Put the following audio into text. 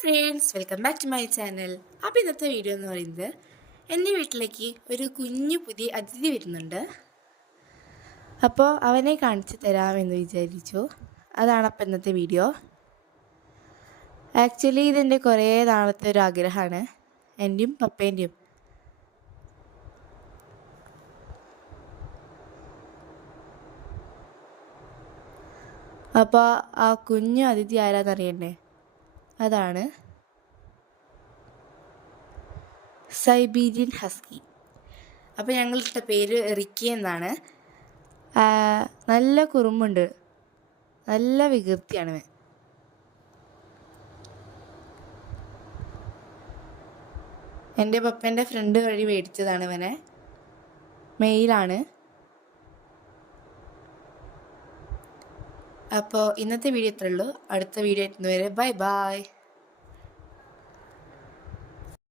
Friends, welcome back to my channel. അപ്പോൾ ഇന്നത്തെ video എന്ന് പറയുന്നത് എൻ്റെ വീട്ടിലേക്ക് ഒരു കുഞ്ഞു പുതിയ അതിഥി വരുന്നുണ്ട്. അപ്പോൾ അവനെ കാണിച്ചു തരാമെന്ന് വിചാരിച്ചു. അതാണ് അപ്പോൾ ഇന്നത്തെ വീഡിയോ. ആക്ച്വലി ഇതെൻ്റെ കുറേ നാളത്തെ ഒരു ആഗ്രഹമാണ്, എൻ്റെയും പപ്പേൻ്റെയും. അപ്പോൾ ആ കുഞ്ഞു അതിഥി ആരാന്നറിയണ്ടേ? അതാണ് സൈബീരിയൻ ഹസ്കി. അപ്പോൾ ഞങ്ങളിട്ട പേര് റിക്കി എന്നാണ്. നല്ല കുറുമ്പുണ്ട്, നല്ല വികൃതിയാണ് അവൻ. എൻ്റെ പപ്പേൻ്റെ ഫ്രണ്ട് വഴി മേടിച്ചതാണ് ഇവനെ. മെയിലാണ്. അപ്പോൾ ഇന്നത്തെ വീഡിയോ ഇത്രയേ ഉള്ളൂ. അടുത്ത വീഡിയോ എത്തുന്നവരെ ബൈ ബൈ.